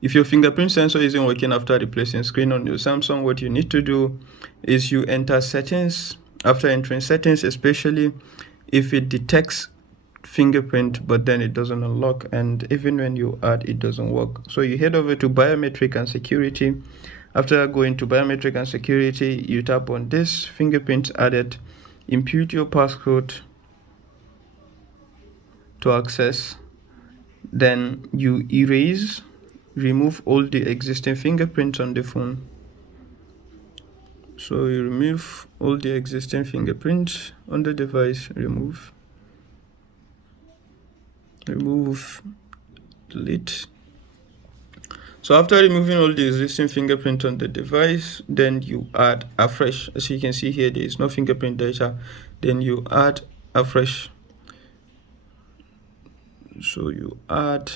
If your fingerprint sensor isn't working after replacing screen on your Samsung, what you need to do is you enter settings. After entering settings, especially if it detects fingerprint but then it doesn't unlock, and even when you add, it doesn't work, so you head over to biometric and security. After going to biometric and security, you tap on this fingerprint added, input your passcode to access, then you remove all the existing fingerprints on the phone. So you remove all the existing fingerprints on the device, remove, delete. So after removing all the existing fingerprint on the device, then you add afresh. As you can see here, there is no fingerprint data. Then you add afresh. So you add,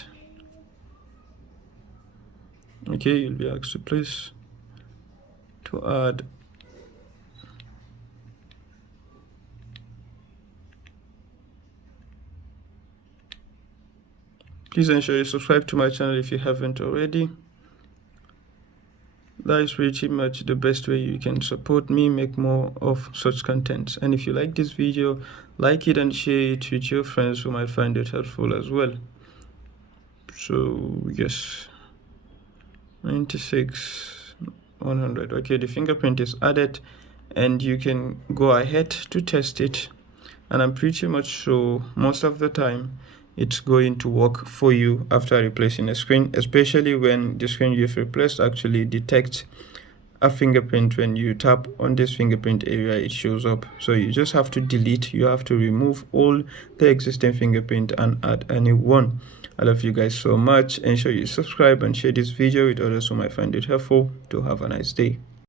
okay, you'll be asked to place to add. Please ensure you subscribe to my channel if you haven't already. That is pretty much the best way you can support me make more of such content. And if you like this video, like it and share it with your friends who might find it helpful as well. So yes, 96 100. Okay, the fingerprint is added and you can go ahead to test it, and I'm pretty much sure most of the time it's going to work for you after replacing a screen, especially when the screen you've replaced actually detects a fingerprint. When you tap on this fingerprint area, it shows up. So you just have to delete, you have to remove all the existing fingerprint and add a new one. I love you guys so much. Ensure you subscribe and share this video with others who might find it helpful. Do have a nice day.